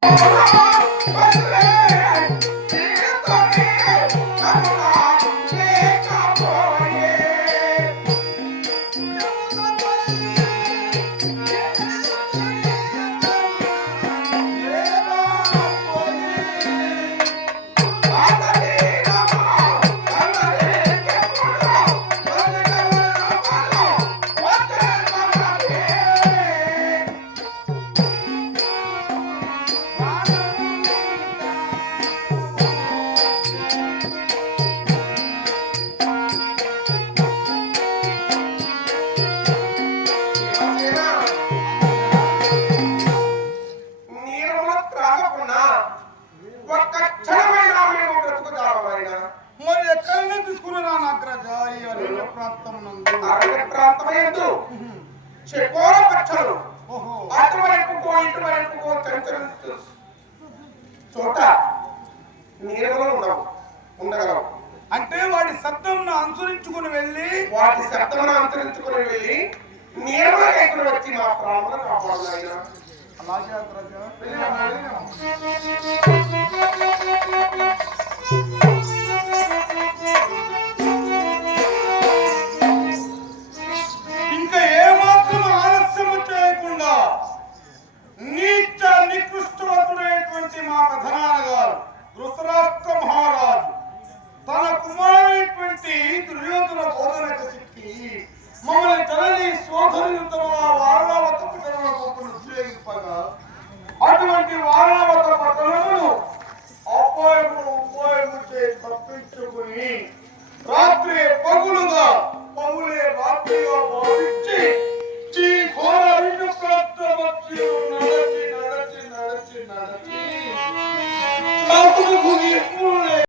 在台湾的。ఒక్క క్షణమైన మేము బ్రతుకుతామైనా మరి ఎక్కడనే తీసుకున్నా నాగ్రజ? ఈ అరణ్య ప్రాంతం అరణ్య ప్రాంతమైందు చెకోర పక్షులు ఓహో. అటువైపుకో ఇటువైపుకో సంచరించు చోట నీరమలు ఉండవు ఉండగలవు. అంటే వాడి శబ్దంను అనుసరించుకుని వెళ్ళి వాటి శబ్దమును అంతరించుకుని వెళ్ళి నీరమల కైకులు వచ్చి మా ప్రాణములు కాపాడునాయన అలాగే అగ్రజ తల్లి సోదరులతో వారణావత పట్టణంలో ఒకరు ఉద్యోగింపగా అటువంటి వారణావత పట్టణమును అపాయము ఉపాయముచే తప్పించుకుని రాత్రి పగులుగా పగులే రాత్రిగా భావించి ఈ ఘోర వినుప్రాప్తి నడచి నడచి నడచి నడచి.